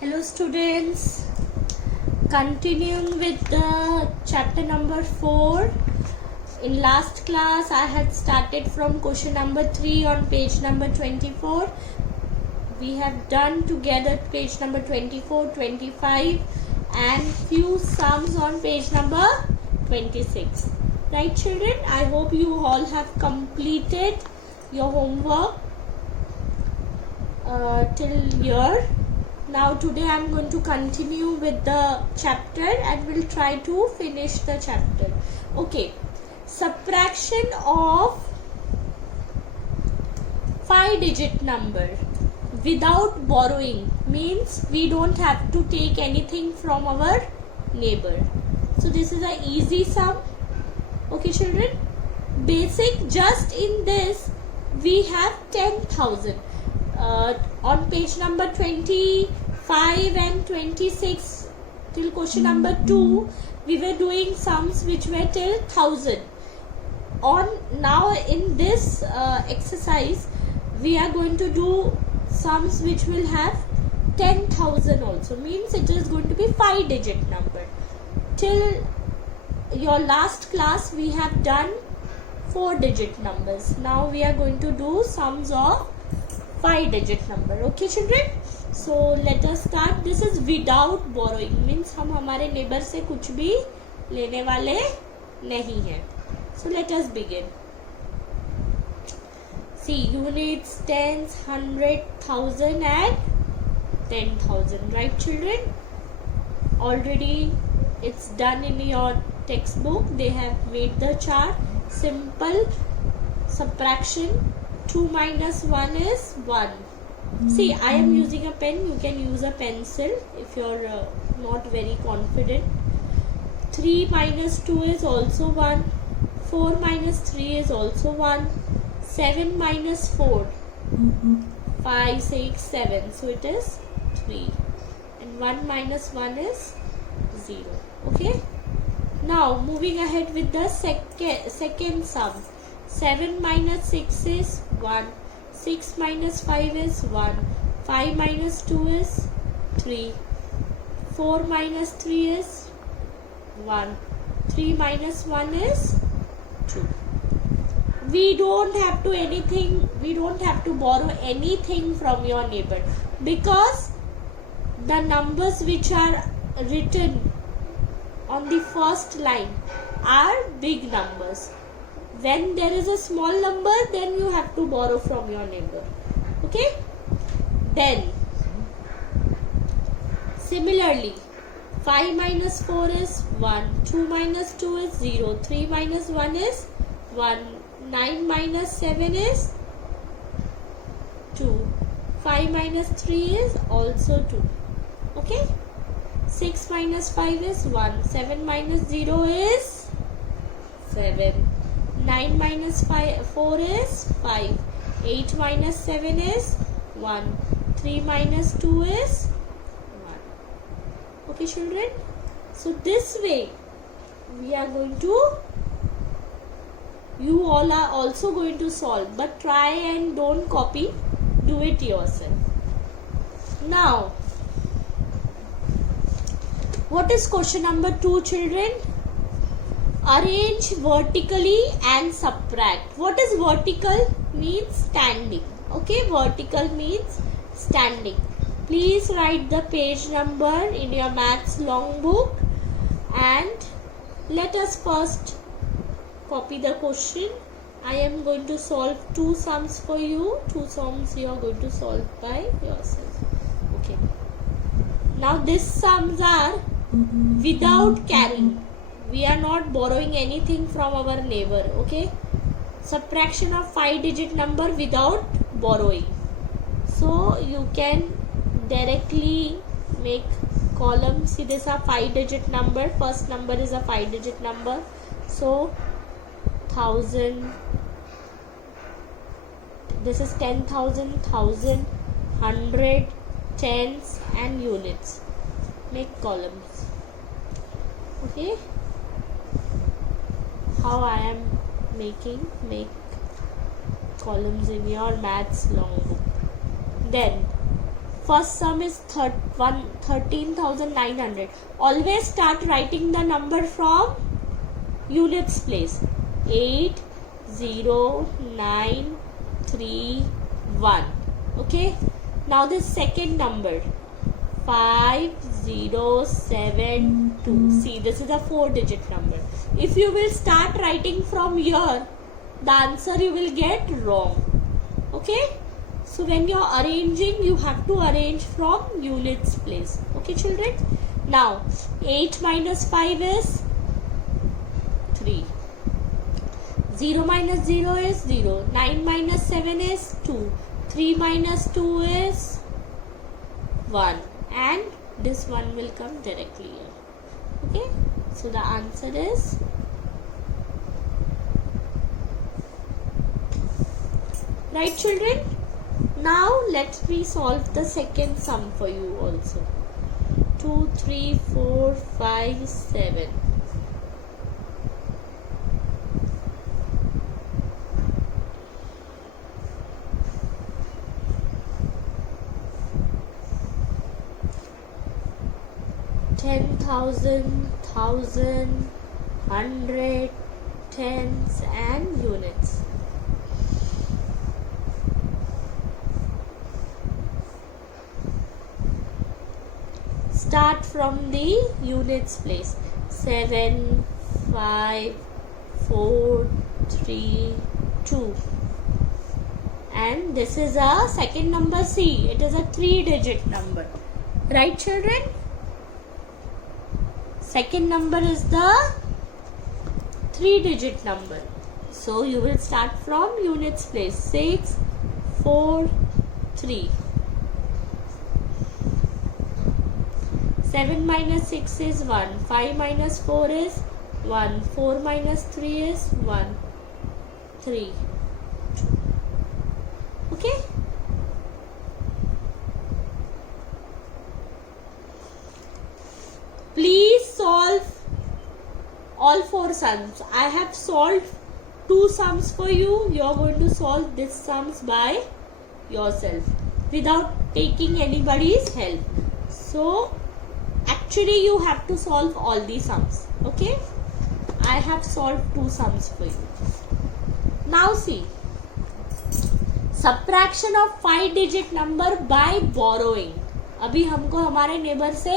Hello students, continuing with the chapter number 4. In last class I had started from question number 3 on page number 24. We have done together page number 24, 25 and few sums on page number 26. Right children, I hope you all have completed your homework till here. Now today I am going to continue with the chapter and will try to finish the chapter. Okay, subtraction of 5-digit number without borrowing means we don't have to take anything from our neighbor. So this is an easy sum. Okay children, basic, just in this we have 10,000. On page number 25 and 26 till question number 2 we were doing sums which were till 1000. Now in this exercise we are going to do sums which will have 10,000 also, means it is going to be 5-digit number. Till your last class we have done 4-digit numbers. Now we are going to do sums of 5-digit number. Okay children, so let us start. This is without borrowing, means हम हमारे neighbor से कुछ भी लेने वाले नहीं हैं. So let us begin. See, units, tens, 100, 1000 and 10,000. Right children, already it's done in your textbook. They have made the chart. Simple subtraction. 2 minus 1 is 1. See, I am using a pen. You can use a pencil if you are not very confident. 3 minus 2 is also 1. 4 minus 3 is also 1. 7 minus 4. 5, 6, 7. So it is 3. And 1 minus 1 is 0. Okay. Now moving ahead with the second sum. 7 minus 6 is 1. 6 minus 5 is 1. 5 minus 2 is 3. 4 minus 3 is 1. 3 minus 1 is 2. We don't have to borrow anything from your neighbor, because the numbers which are written on the first line are big numbers. When there is a small number, then you have to borrow from your neighbor. Okay? Then, similarly, 5 minus 4 is 1. 2 minus 2 is 0. 3 minus 1 is 1. 9 minus 7 is 2. 5 minus 3 is also 2. Okay? 6 minus 5 is 1. 7 minus 0 is 7. 9 minus 4 is 5. 8 minus 7 is 1. 3 minus 2 is 1. Okay children, so this way we are going to, you all are also going to solve, but try and don't copy, do it yourself. Now what is question number 2 children? Arrange vertically and subtract. What is vertical? Means standing. Okay, vertical means standing. Please write the page number in your maths long book and let us first copy the question. I am going to solve 2 sums for you. 2 sums you are going to solve by yourself. Okay. Now these sums are without carrying. We are not borrowing anything from our neighbor. Okay. Subtraction of 5-digit number without borrowing. So you can directly make columns. See, this is a 5-digit number. First number is a 5-digit number. So 1000. This is 10,000, 1,000, 100, tens and units. Make columns. Okay. How I am make columns in your maths long book. Then First sum is 13,900. Always start writing the number from units place. 80931. Okay. Now the second number 5072. See, this is a 4-digit number. If you will start writing from here, the answer you will get wrong. Okay. So when you are arranging, you have to arrange from units place. Okay, children. Now 8 minus 5 is 3. 0 minus 0 is 0. 9 minus 7 is 2. 3 minus 2 is 1. And this one will come directly here. Okay. So the answer is right, children. Now let me solve the second sum for you also. 2, 3, 4, 5, 7. Thousand, hundred, tens and units. Start from the units place. 7, 5, 4, 3, 2. And this is a second number C. It is a 3-digit number. Right, children? Second number is the 3-digit number. So you will start from units place. 6, 4, 3. 7 minus 6 is 1. 5 minus 4 is 1. 4 minus 3 is 1. 3. Okay? Please solve all 4 sums. I have solved 2 sums for you. You are going to solve these sums by yourself without taking anybody's help. So actually you have to solve all the sums. Okay? I have solved 2 sums for you. Now see. Subtraction of 5-digit number by borrowing. अभी हमको हमारे neighbour से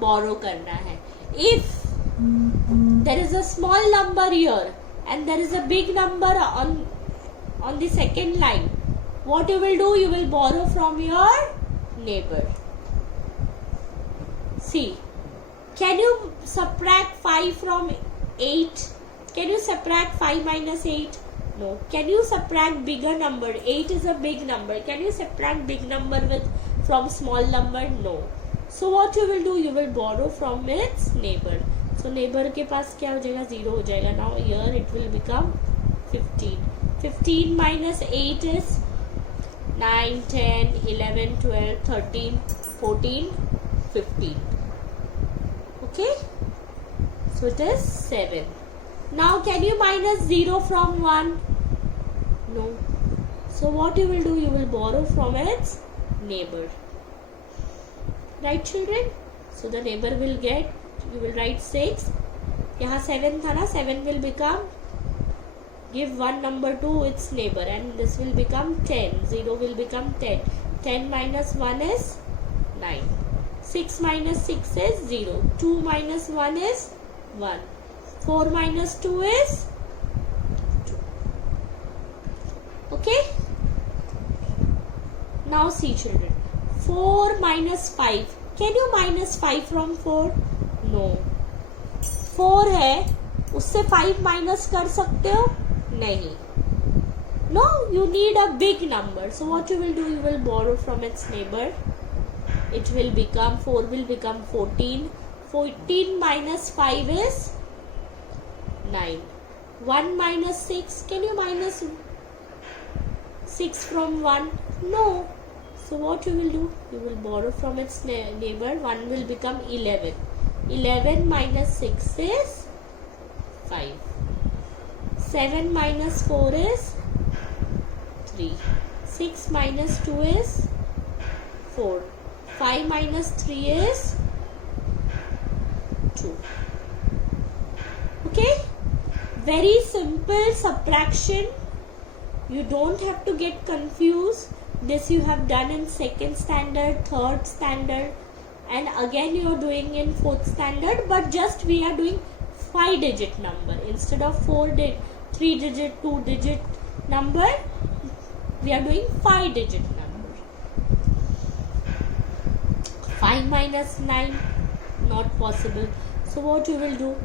borrow करना है. If there is a small number here and there is a big number on the second line, what you will do? You will borrow from your neighbor. See, can you subtract 5 from 8? Can you subtract 5 minus 8? No. Can you subtract bigger number? 8 is a big number. Can you subtract big number from small number? No. So what you will do? You will borrow from its neighbor. So neighbor के पास क्या हो जाएगा? 0 हो जाएगा. Now here it will become 15. 15 minus 8 is 9, 10, 11, 12, 13, 14, 15. Okay? So it is 7. Now can you minus 0 from 1? No. So what you will do? You will borrow from its neighbor. Right, children? So the neighbor will get, you will write 6. यहाँ 7 था ना, 7 will become, give one number to its neighbor and this will become 10. 0 will become 10. 10 minus 1 is 9. 6 minus 6 is 0. 2 minus 1 is 1. 4 minus 2 is 2. Okay? Now see, children. 4 minus 5. Can you minus 5 from 4? No. 4 है, उससे 5 minus कर सकते हो? नहीं. No, you need a big number. So what you will do? You will borrow from its neighbor. It will become, 4 will become 14. 14 minus 5 is 9. 1 minus 6. Can you minus 6 from 1? No. So what you will do? You will borrow from its neighbor. 1 will become 11. 11 minus 6 is 5. 7 minus 4 is 3. 6 minus 2 is 4. 5 minus 3 is 2. Okay, very simple subtraction. You don't have to get confused. This you have done in 2nd standard, 3rd standard, and again you are doing in 4th standard, but just we are doing 5-digit number instead of 3-digit, 2-digit number. We are doing 5-digit number. 5 minus 9, not possible. So what you will do?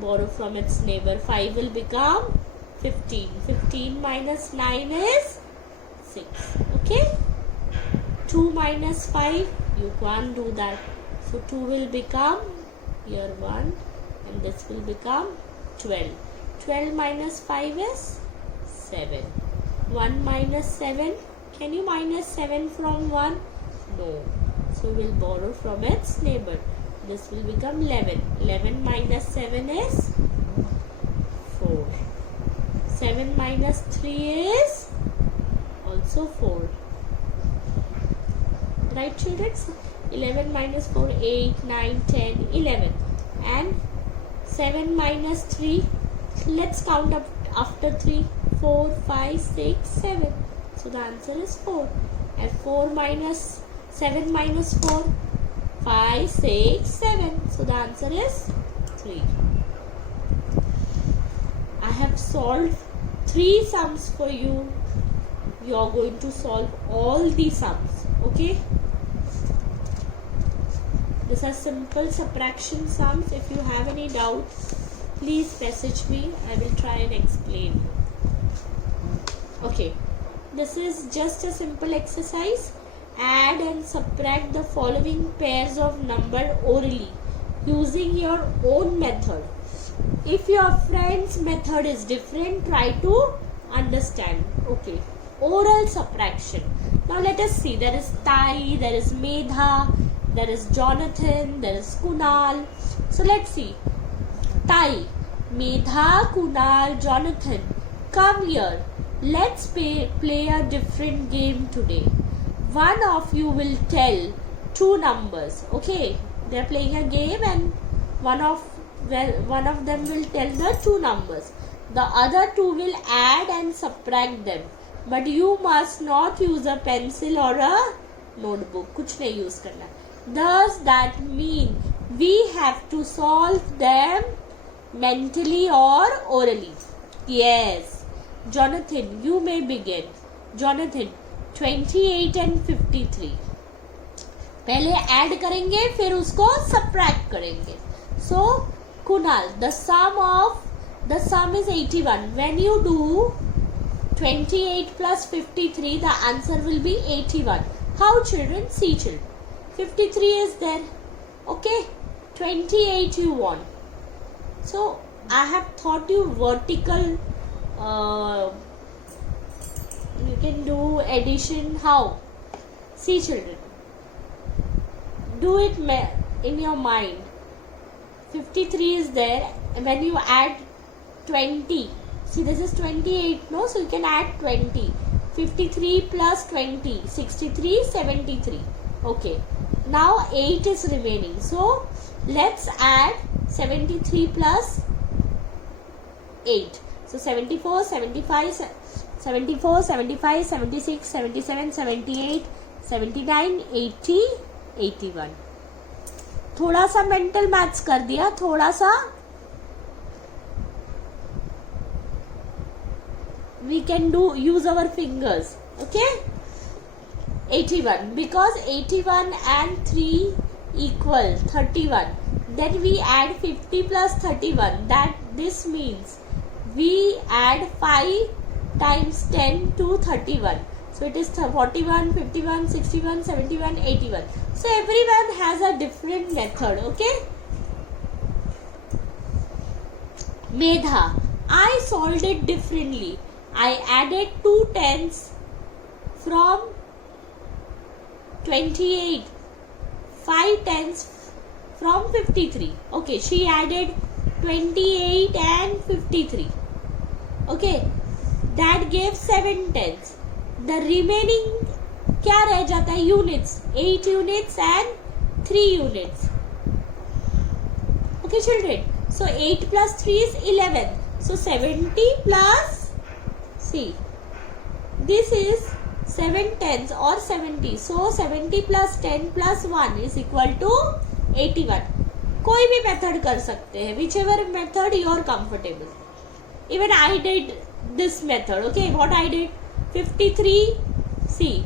Borrow from its neighbor. 5 will become 15. 15 minus 9 is 6. Okay? 2 minus 5, you can't do that. So 2 will become here 1 and this will become 12. 12 minus 5 is 7. 1 minus 7, can you minus 7 from 1? No. So we'll borrow from its neighbor. This will become 11. 11 minus 7 is 4. 7 minus 3 is also 4. Right, children? 11 minus 4, 8, 9, 10, 11. And 7 minus 3, let's count up after 3. 4, 5, 6, 7. So the answer is 4. And 7 minus 4, 5, 6, 7. So the answer is 3. I have solved 3 sums for you. You are going to solve all the sums. Okay? These are simple subtraction sums. If you have any doubt, please message me. I will try and explain. Okay. This is just a simple exercise. Add and subtract the following pairs of number orally using your own method. If your friend's method is different, try to understand. Okay. Oral subtraction. Now let us see. There is Tai, there is Medha, there is Jonathan, there is Kunal. So let's see. Tai, Medha, Kunal, Jonathan. Come here. Let's play a different game today. One of you will tell 2 numbers. Okay, they are playing a game and one of them will tell the 2 numbers. The other 2 will add and subtract them. But you must not use a pencil or a notebook. कुछ नहीं use करना. Does that mean we have to solve them mentally or orally? Yes. Jonathan, you may begin. Jonathan, 28 and 53. पहले add करेंगे फिर उसको subtract करेंगे. So, Kunal, the sum is 81. When you do 28 plus 53, the answer will be 81. How, children? See, children. 53 is there. Okay. 28 you want. So, I have taught you vertical. You can do addition. How? See, children. Do it in your mind. 53 is there. When you add 20. See, this is 28, no? So, you can add 20. 53 plus 20. 63, 73. Okay. Now, 8 is remaining. So, let's add 73 plus 8. So, 74, 75, 74, 75, 76, 77, 78, 79, 80, 81. थोड़ा सा mental maths कर दिया, थोड़ा सा we can use our fingers. Okay, 81, because 81 and 3 equal 31. Then we add 50 plus 31. This means we add 5 times 10 to 31. So it is 41, 51, 61, 71, 81. So everyone has a different method. Okay. Medha, I solved it differently. I added 2 tens from 28, 5 tens from 53. Okay, she added 28 and 53. Okay, that gave 7 tens. The remaining क्या रह जाता है? Units. 8 units and 3 units. Okay children, so 8 plus 3 is 11. So 70 plus, see, this is 7 tens or 70. So 70 plus 10 plus 1 is equal to 81. कोई भी method कर सकते हैं, whichever method you are comfortable. Even I did this method. Okay, what I did? 53. See,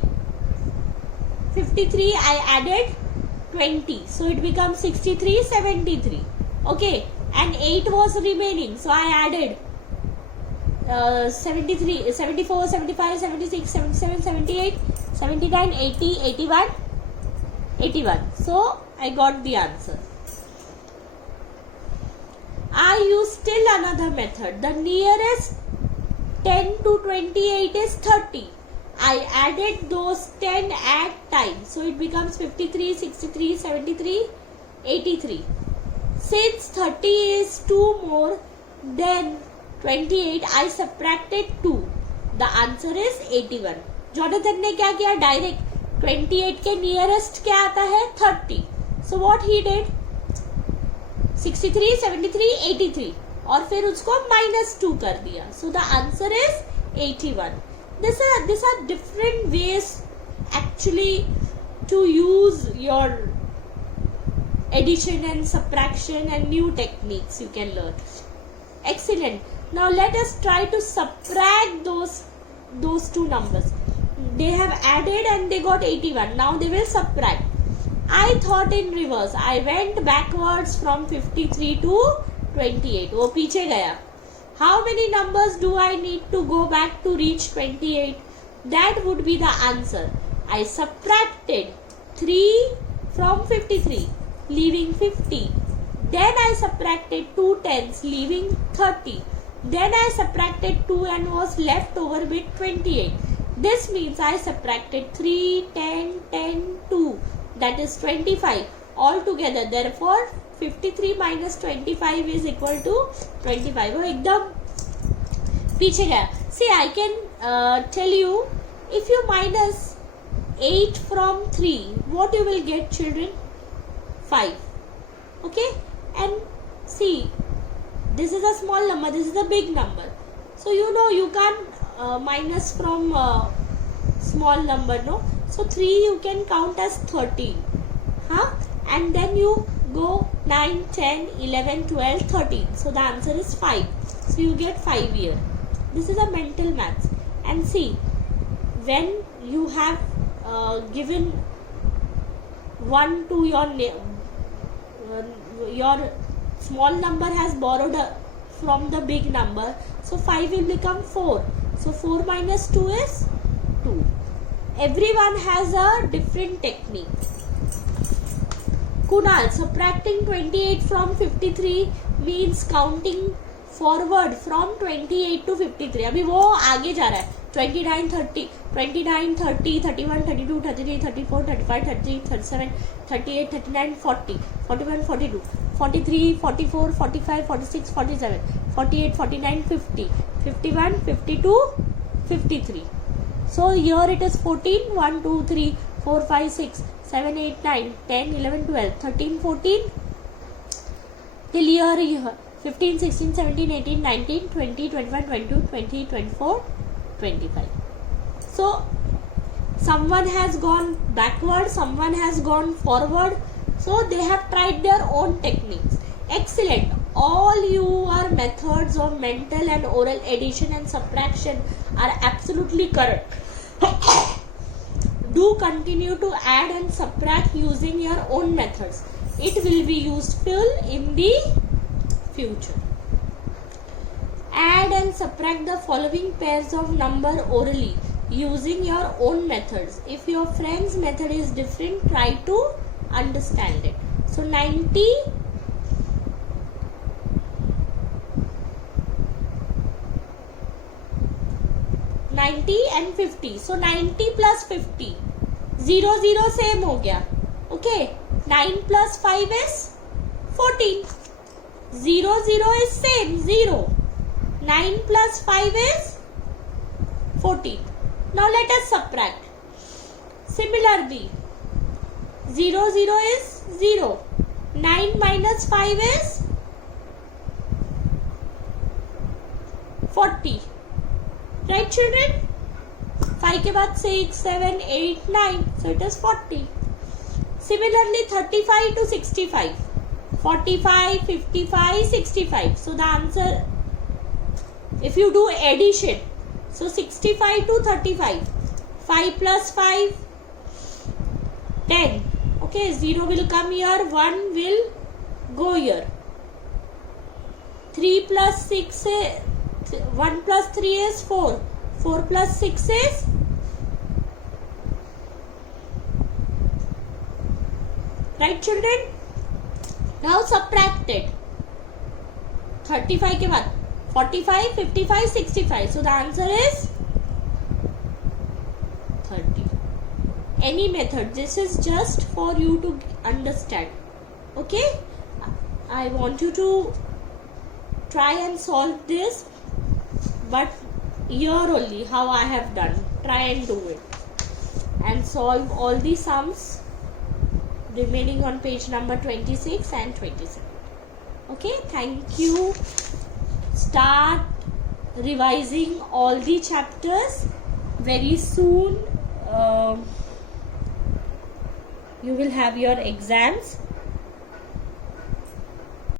53 I added 20, so it becomes 63, 73. Okay, and 8 was remaining, so I added 73, 74, 75, 76, 77, 78, 79, 80, 81, 81. So I got the answer. I use still another method. The nearest 10 to 28 is 30. I added those 10 at time. So it becomes 53, 63, 73, 83. Since 30 is 2 more than 28, I subtracted 2. The answer is 81. Jonathan ने क्या किया? Direct 28 के nearest क्या आता है? 30. So what he did? 63, 73, 83 और फिर उसको -2 कर दिया. So the answer is 81. These are different ways actually to use your addition and subtraction and new techniques you can learn. Excellent. Now let us try to subtract those two numbers. They have added and they got 81. Now they will subtract. I thought in reverse. I went backwards from 53 to 28. वो पीछे गया. How many numbers do I need to go back to reach 28? That would be the answer. I subtracted 3 from 53, leaving 50. Then I subtracted 2 tens, leaving 30. Then I subtracted 2 and was left over with 28. This means I subtracted 3, 10, 10, 2. That is 25 altogether. Therefore 53 minus 25 is equal to 25. वो एकदम पीछे गया. See, I can tell you, if you minus 8 from 3, what you will get, children? 5. Okay, and see, this is a small number, this is a big number. So you know you can't minus from small number, no? So 3 you can count as 13, huh? And then you go 9, 10, 11, 12, 13. So the answer is 5. So you get 5 here. This is a mental maths. And see, when you have given 1 to your small number has borrowed from the big number. So 5 will become 4. So 4 minus 2 is 2. Everyone has a different technique. Kunal, subtracting 28 from 53 means counting forward from 28 to 53. अभी वो आगे जा रहा है. 29, 30, 29, 30, 31, 32, 33, 34, 35, 36, 37, 38, 39, 40, 41, 42, 43, 44, 45, 46, 47, 48, 49, 50, 51, 52, 53. So here it is 14, 1, 2, 3, 4, 5, 6, 7, 8, 9, 10, 11, 12, 13, 14, till here 15, 16, 17, 18, 19, 20, 21, 22, 20, 24, 25. So someone has gone backward, someone has gone forward. So they have tried their own techniques. Excellent. All your methods of mental and oral addition and subtraction are absolutely correct. Do continue to add and subtract using your own methods. It will be useful in the future. Add and subtract the following pairs of number orally using your own methods. If your friend's method is different, try to understand it. So 90 and 50. So 90 plus 50. 0 0 same हो गया. Okay. 9 plus 5 is 14. 0 0 is same. 0. 9 plus 5 is 14. Now let us subtract. Similarly, 0 0 is 0. 9 minus 5 is 40. Right children? 5 के बाद 6, 7, 8, 9. So it is 40. Similarly, 35 to 65. 45, 55, 65. So the answer, if you do addition, so 65 to 35. 5 plus 5, 10. Okay, 0 will come here, 1 will go here. 3 plus 6 is 1 plus 3 is 4. 4 plus 6 is right children. Now subtract it. 35 के बाद 45, 55, 65. So the answer is 30. Any method. This is just for you to understand. Okay? I want you to try and solve this, but here only how I have done. Try and do it and solve all the sums remaining on page number 26 and 27. Okay, thank you. Start revising all the chapters. Very soon you will have your exams.